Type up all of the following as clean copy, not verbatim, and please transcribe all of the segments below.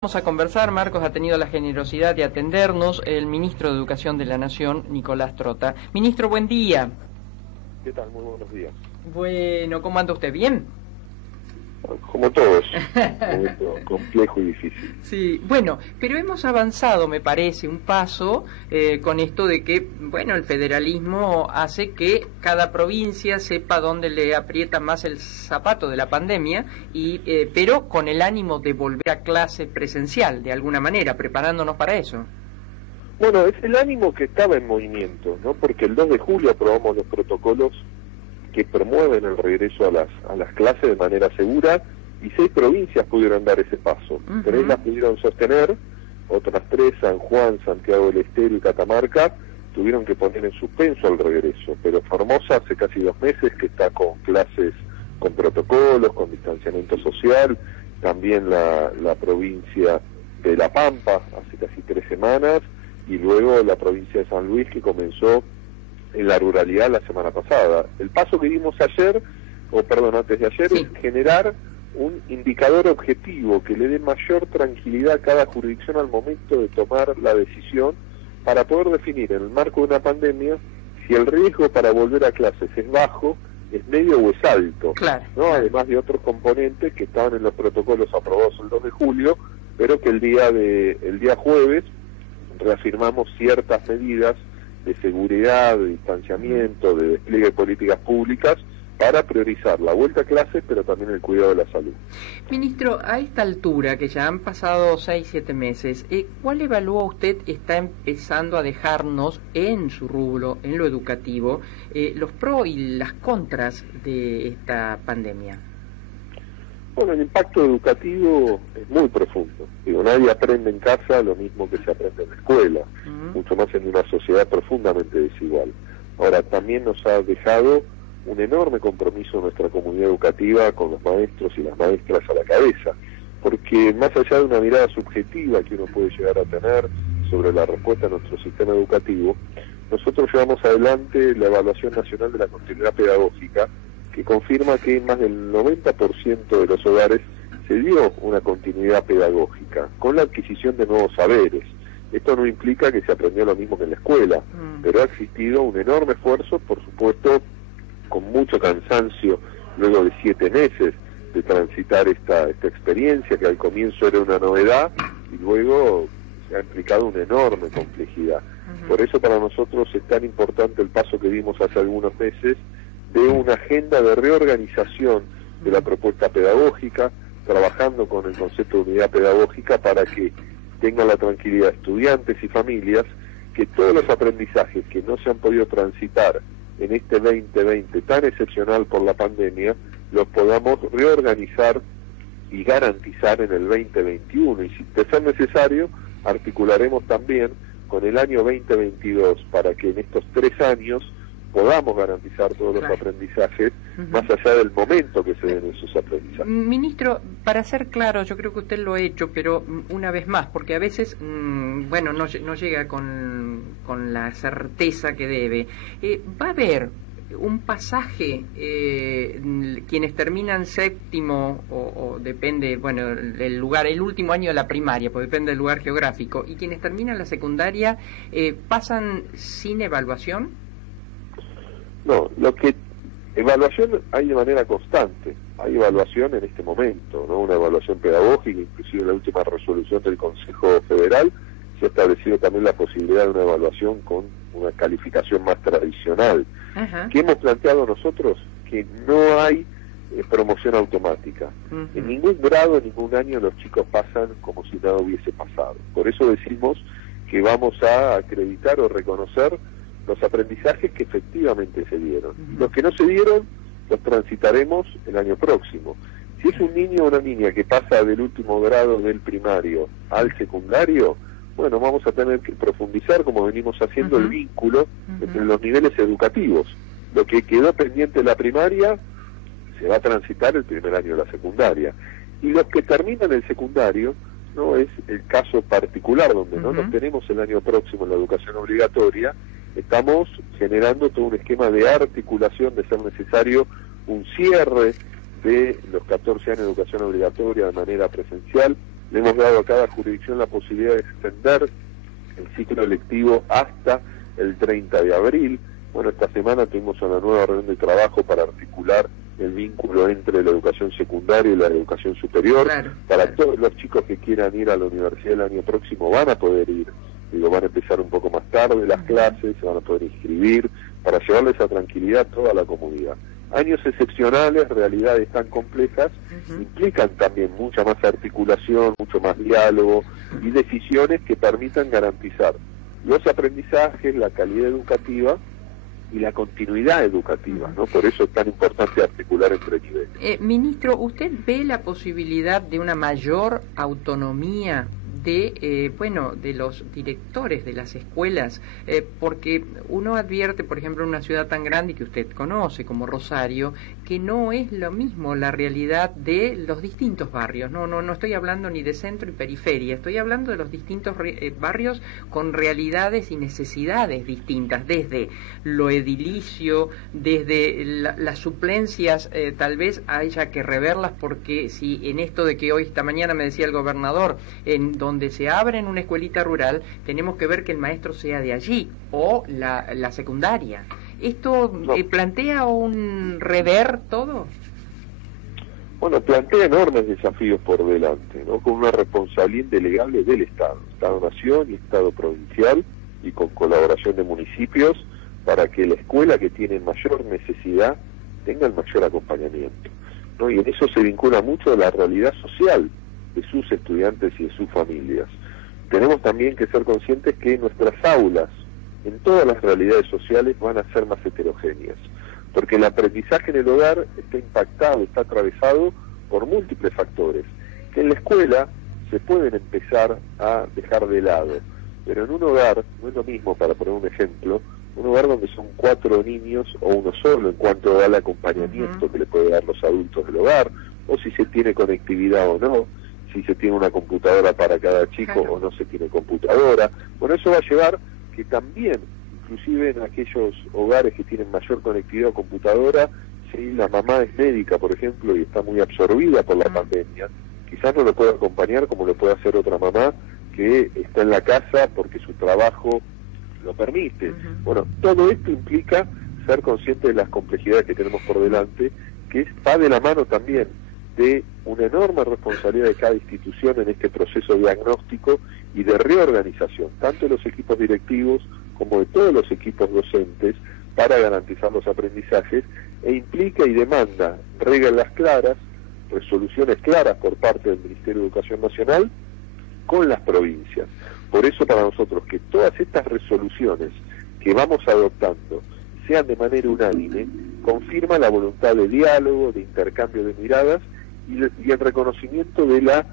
Vamos a conversar. Marcos ha tenido la generosidad de atendernos, el ministro de Educación de la Nación, Nicolás Trota. Ministro, buen día. ¿Qué tal? Muy buenos días. Bueno, ¿cómo anda usted? ¿Bien? Como todos, un momento complejo y difícil. Sí, bueno, pero hemos avanzado, me parece, un paso con esto de que, bueno, el federalismo hace que cada provincia sepa dónde le aprieta más el zapato de la pandemia, pero con el ánimo de volver a clase presencial, de alguna manera, preparándonos para eso. Bueno, es el ánimo que estaba en movimiento, ¿no? Porque el 2 de julio aprobamos los protocolos que promueven el regreso a las clases de manera segura, y 6 provincias pudieron dar ese paso. 3 las pudieron sostener, otras 3, San Juan, Santiago del Estero y Catamarca, tuvieron que poner en suspenso el regreso. Pero Formosa hace casi 2 meses que está con clases, con protocolos, con distanciamiento social. También la provincia de La Pampa hace casi 3 semanas, y luego la provincia de San Luis, que comenzó en la ruralidad la semana pasada. El paso que dimos ayer, antes de ayer, sí, es generar un indicador objetivo que le dé mayor tranquilidad a cada jurisdicción al momento de tomar la decisión, para poder definir en el marco de una pandemia si el riesgo para volver a clases es bajo, es medio o es alto, claro, ¿no? Además de otros componentes que estaban en los protocolos aprobados el 2 de julio, pero que el día jueves reafirmamos ciertas medidas de seguridad, de distanciamiento, de despliegue de políticas públicas para priorizar la vuelta a clases, pero también el cuidado de la salud. Ministro, a esta altura, que ya han pasado 6-7 meses, ¿cuál evalúa usted está empezando a dejarnos en su rubro, en lo educativo, los pros y las contras de esta pandemia? Bueno, el impacto educativo es muy profundo. Digo, nadie aprende en casa lo mismo que se aprende en la escuela, mucho más en una sociedad profundamente desigual. Ahora, también nos ha dejado un enorme compromiso nuestra comunidad educativa, con los maestros y las maestras a la cabeza, porque más allá de una mirada subjetiva que uno puede llegar a tener sobre la respuesta a nuestro sistema educativo, nosotros llevamos adelante la evaluación nacional de la continuidad pedagógica, que confirma que en más del 90% de los hogares se dio una continuidad pedagógica, con la adquisición de nuevos saberes. Esto no implica que se aprendió lo mismo que en la escuela, pero ha existido un enorme esfuerzo, por supuesto, con mucho cansancio, luego de 7 meses de transitar esta experiencia, que al comienzo era una novedad, y luego se ha implicado una enorme complejidad. Por eso para nosotros es tan importante el paso que dimos hace algunos meses, de una agenda de reorganización de la propuesta pedagógica, trabajando con el concepto de unidad pedagógica para que tengan la tranquilidad estudiantes y familias, que todos los aprendizajes que no se han podido transitar en este 2020 tan excepcional por la pandemia, los podamos reorganizar y garantizar en el 2021, y si de ser necesario, articularemos también con el año 2022, para que en estos 3 años podamos garantizar todos los aprendizajes, más allá del momento que se den esos aprendizajes. Ministro, para ser claro, yo creo que usted lo ha hecho, pero una vez más, porque a veces, bueno, no llega con la certeza que debe. ¿Va a haber un pasaje, quienes terminan séptimo, o depende, bueno, el lugar, el último año de la primaria, porque depende del lugar geográfico, y quienes terminan la secundaria, pasan sin evaluación? No, evaluación hay de manera constante, hay evaluación en este momento, ¿no? Una evaluación pedagógica, inclusive en la última resolución del Consejo Federal se ha establecido también la posibilidad de una evaluación con una calificación más tradicional. ¿Qué hemos planteado nosotros? Que no hay promoción automática. En ningún grado, en ningún año los chicos pasan como si nada hubiese pasado. Por eso decimos que vamos a acreditar o reconocer los aprendizajes que efectivamente se dieron. Los que no se dieron, los transitaremos el año próximo. Si es un niño o una niña que pasa del último grado del primario al secundario, bueno, vamos a tener que profundizar, como venimos haciendo, el vínculo entre los niveles educativos. Lo que quedó pendiente de la primaria se va a transitar el primer año de la secundaria. Y los que terminan el secundario, no es el caso particular, donde no nos tenemos el año próximo en la educación obligatoria. Estamos generando todo un esquema de articulación, de ser necesario un cierre de los 14 años de educación obligatoria de manera presencial le hemos dado a cada jurisdicción la posibilidad de extender el ciclo lectivo hasta el 30 de abril. Bueno, esta semana tuvimos una nueva reunión de trabajo para articular el vínculo entre la educación secundaria y la educación superior. Para todos los chicos que quieran ir a la universidad el año próximo van a poder ir, van a empezar un poco más tarde las clases, se van a poder inscribir, para llevarles esa tranquilidad a toda la comunidad. Años excepcionales, realidades tan complejas, implican también mucha más articulación, mucho más diálogo y decisiones que permitan garantizar los aprendizajes, la calidad educativa y la continuidad educativa, ¿no? Por eso es tan importante articular entre niveles. Ministro, ¿usted ve la posibilidad de una mayor autonomía de los directores de las escuelas? Porque uno advierte, por ejemplo, en una ciudad tan grande que usted conoce como Rosario, que no es lo mismo la realidad de los distintos barrios. No estoy hablando ni de centro y periferia, estoy hablando de los distintos barrios con realidades y necesidades distintas, desde lo edilicio, desde las suplencias, tal vez haya que reverlas, porque si en esto de que hoy, esta mañana me decía el gobernador, en donde se abre en una escuelita rural, tenemos que ver que el maestro sea de allí, o la secundaria. ¿Esto plantea un rever todo? Bueno, plantea enormes desafíos por delante, ¿no? Con una responsabilidad indelegable del Estado-Nación y Estado provincial, y con colaboración de municipios, para que la escuela que tiene mayor necesidad tenga el mayor acompañamiento, ¿no? Y en eso se vincula mucho la realidad social de sus estudiantes y de sus familias. Tenemos también que ser conscientes que nuestras aulas, en todas las realidades sociales, van a ser más heterogéneas, porque el aprendizaje en el hogar está impactado, está atravesado por múltiples factores, que en la escuela se pueden empezar a dejar de lado, pero en un hogar no es lo mismo, para poner un ejemplo, un hogar donde son 4 niños o uno solo en cuanto al acompañamiento que le puede dar los adultos del hogar, o si se tiene conectividad o no, si se tiene una computadora para cada chico o no se tiene computadora. Bueno, eso va a llevar que también, inclusive en aquellos hogares que tienen mayor conectividad o computadora, si la mamá es médica, por ejemplo, y está muy absorbida por la pandemia, quizás no lo pueda acompañar como lo puede hacer otra mamá que está en la casa porque su trabajo lo permite. Bueno, todo esto implica ser consciente de las complejidades que tenemos por delante, que va de la mano también de una enorme responsabilidad de cada institución en este proceso diagnóstico y de reorganización, tanto de los equipos directivos como de todos los equipos docentes, para garantizar los aprendizajes, e implica y demanda reglas claras, resoluciones claras por parte del Ministerio de Educación Nacional con las provincias. Por eso, para nosotros, que todas estas resoluciones que vamos adoptando sean de manera unánime, confirma la voluntad de diálogo, de intercambio de miradas y el reconocimiento de la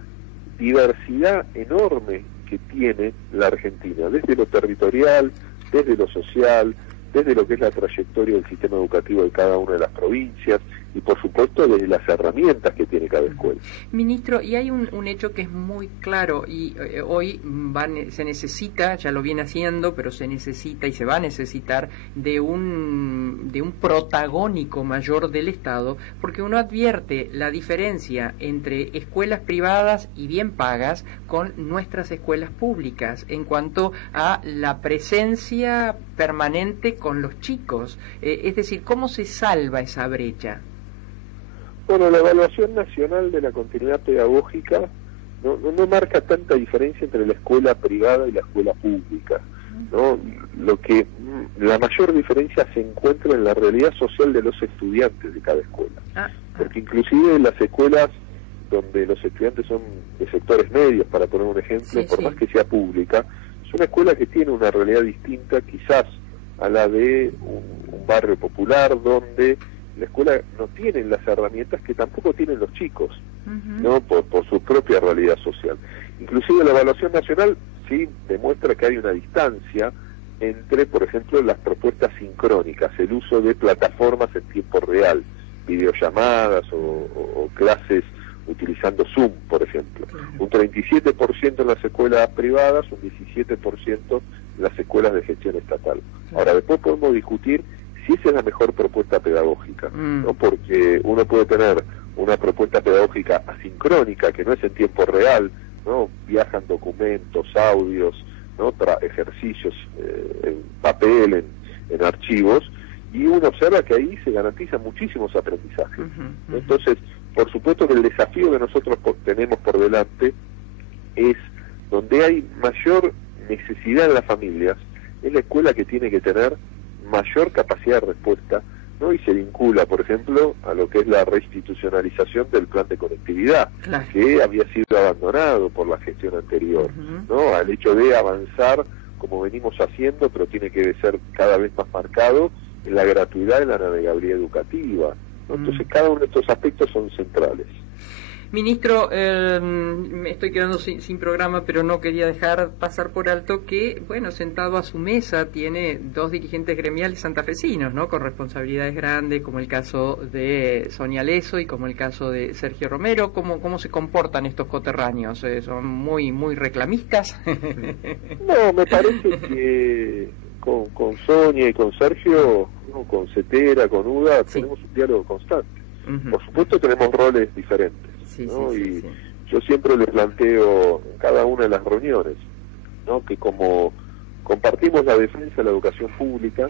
diversidad enorme que tiene la Argentina, desde lo territorial, desde lo social, desde lo que es la trayectoria del sistema educativo de cada una de las provincias y, por supuesto, desde las herramientas que tiene cada escuela. Ministro, y hay un hecho que es muy claro, y hoy se necesita, ya lo viene haciendo, pero se necesita y se va a necesitar de un protagónico mayor del Estado, porque uno advierte la diferencia entre escuelas privadas y bien pagas con nuestras escuelas públicas en cuanto a la presencia permanente con los chicos. Es decir, ¿cómo se salva esa brecha? Bueno, la evaluación nacional de la continuidad pedagógica no marca tanta diferencia entre la escuela privada y la escuela pública, ¿no? La mayor diferencia se encuentra en la realidad social de los estudiantes de cada escuela, porque inclusive en las escuelas donde los estudiantes son de sectores medios, para poner un ejemplo, por más que sea pública, es una escuela que tiene una realidad distinta quizás a la de un barrio popular, donde la escuela no tiene las herramientas que tampoco tienen los chicos, ¿no? Por su propia realidad social. Inclusive la evaluación nacional sí demuestra que hay una distancia entre, por ejemplo, las propuestas sincrónicas, el uso de plataformas en tiempo real, videollamadas o clases utilizando Zoom, por ejemplo. Un 37% en las escuelas privadas, un 17% en las escuelas de gestión estatal. Ahora, después podemos discutir si esa es la mejor propuesta pedagógica, ¿no? Porque uno puede tener una propuesta pedagógica asincrónica, que no es en tiempo real, ¿no? Viajan documentos, audios, ¿no? Ejercicios en papel, en archivos, y uno observa que ahí se garantizan muchísimos aprendizajes. Entonces, por supuesto que el desafío que nosotros tenemos por delante es donde hay mayor necesidad en las familias, es la escuela que tiene que tener mayor capacidad de respuesta, ¿no? Y se vincula, por ejemplo, a lo que es la reinstitucionalización del plan de conectividad, claro, que había sido abandonado por la gestión anterior, ¿no? Al hecho de avanzar como venimos haciendo, pero tiene que ser cada vez más marcado en la gratuidad y la navegabilidad educativa, ¿no? Entonces cada uno de estos aspectos son centrales. Ministro, me estoy quedando sin programa, pero no quería dejar pasar por alto que, bueno, sentado a su mesa tiene 2 dirigentes gremiales santafesinos, ¿no? Con responsabilidades grandes, como el caso de Sonia Leso y como el caso de Sergio Romero. ¿Cómo se comportan estos coterráneos? ¿Son muy reclamistas? No, me parece que con Sonia y con Sergio, ¿no? Con Cetera, con UDA, sí, tenemos un diálogo constante. Por supuesto tenemos roles diferentes, ¿no? Y yo siempre le planteo en cada una de las reuniones, ¿no? Que como compartimos la defensa de la educación pública,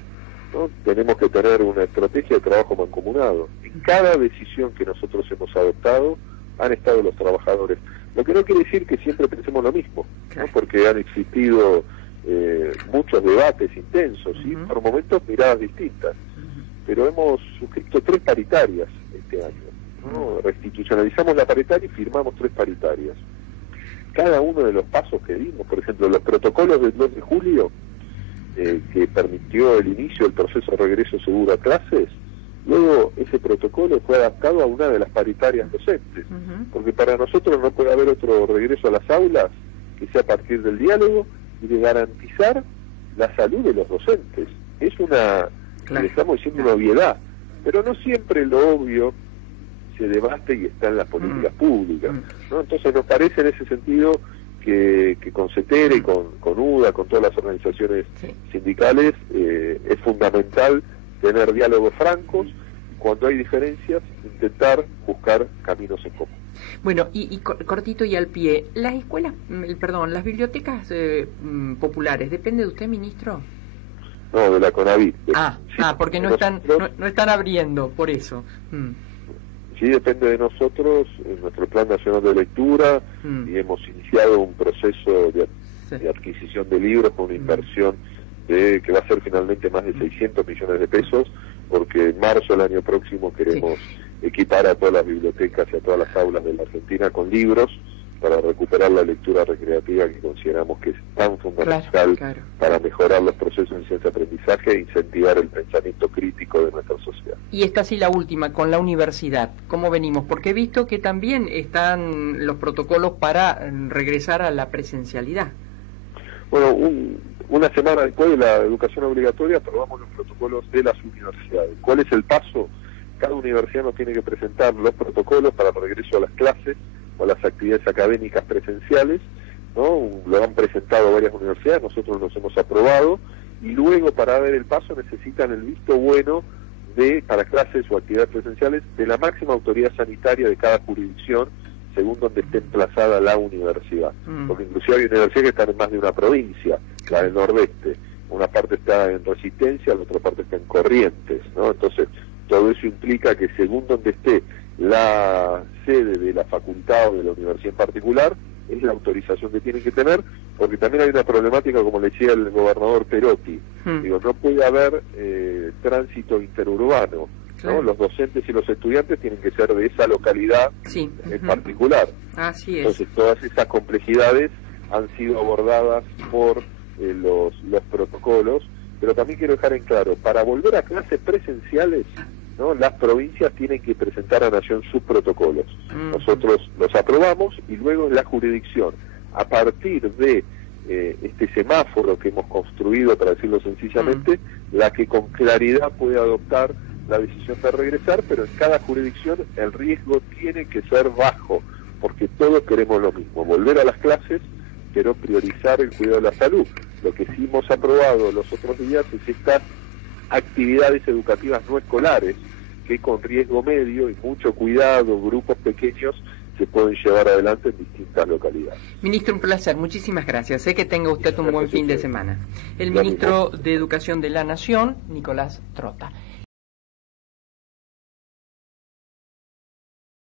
¿no? Tenemos que tener una estrategia de trabajo mancomunado. En cada decisión que nosotros hemos adoptado han estado los trabajadores. Lo que no quiere decir que siempre pensemos lo mismo, ¿no? Porque han existido muchos debates intensos y por momentos miradas distintas. Pero hemos suscrito 3 paritarias este año, ¿no? Reinstitucionalizamos la paritaria y firmamos 3 paritarias. Cada uno de los pasos que dimos, por ejemplo, los protocolos del 2 de julio, que permitió el inicio del proceso de regreso seguro a clases, luego ese protocolo fue adaptado a una de las paritarias docentes, porque para nosotros no puede haber otro regreso a las aulas que sea a partir del diálogo y de garantizar la salud de los docentes. Es una... Claro, le estamos diciendo una obviedad, pero no siempre lo obvio se debate y está en las políticas públicas, ¿no? Entonces nos parece en ese sentido que con CETERA y con UDA, con todas las organizaciones sindicales, es fundamental tener diálogos francos, y cuando hay diferencias, intentar buscar caminos en común. Bueno, y cortito y al pie, las las bibliotecas populares, ¿depende de usted, ministro? No, de la CONAVIT. Porque no están abriendo, por eso. Sí, depende de nosotros, en nuestro Plan Nacional de Lectura, y hemos iniciado un proceso de adquisición de libros con una inversión que va a ser finalmente más de 600 millones de pesos, porque en marzo del año próximo queremos equipar a todas las bibliotecas y a todas las aulas de la Argentina con libros, para recuperar la lectura recreativa que consideramos que es tan fundamental para mejorar los procesos de ciencia-aprendizaje e incentivar el pensamiento crítico de nuestra sociedad. Y esta sí la última, con la universidad, ¿cómo venimos? Porque he visto que también están los protocolos para regresar a la presencialidad. Bueno, una semana después de la educación obligatoria aprobamos los protocolos de las universidades. ¿Cuál es el paso? Cada universidad nos tiene que presentar los protocolos para el regreso a las clases o las actividades académicas presenciales, ¿no? Lo han presentado varias universidades, nosotros los hemos aprobado, y luego para ver el paso necesitan el visto bueno para clases o actividades presenciales de la máxima autoridad sanitaria de cada jurisdicción, según donde esté emplazada la universidad. Porque inclusive hay universidades que están en más de una provincia, la del Nordeste, una parte está en Resistencia, la otra parte está en Corrientes, ¿no? Entonces, todo eso implica que según donde esté la sede de la facultad o de la universidad en particular, es la autorización que tienen que tener, porque también hay una problemática, como le decía el gobernador Perotti, digo, no puede haber tránsito interurbano, ¿no? Los docentes y los estudiantes tienen que ser de esa localidad en particular. Así es. Entonces todas esas complejidades han sido abordadas por los protocolos, pero también quiero dejar en claro, para volver a clases presenciales, ¿no? Las provincias tienen que presentar a Nación sus protocolos. Nosotros los aprobamos y luego la jurisdicción, a partir de este semáforo que hemos construido, para decirlo sencillamente, la que con claridad puede adoptar la decisión de regresar, pero en cada jurisdicción el riesgo tiene que ser bajo, porque todos queremos lo mismo, volver a las clases, pero priorizar el cuidado de la salud. Lo que sí hemos aprobado los otros días es estas actividades educativas no escolares, que con riesgo medio y mucho cuidado, grupos pequeños, se pueden llevar adelante en distintas localidades. Ministro, un placer, muchísimas gracias. Sé que tenga usted un buen fin de semana. El ministro de Educación de la Nación, Nicolás Trota.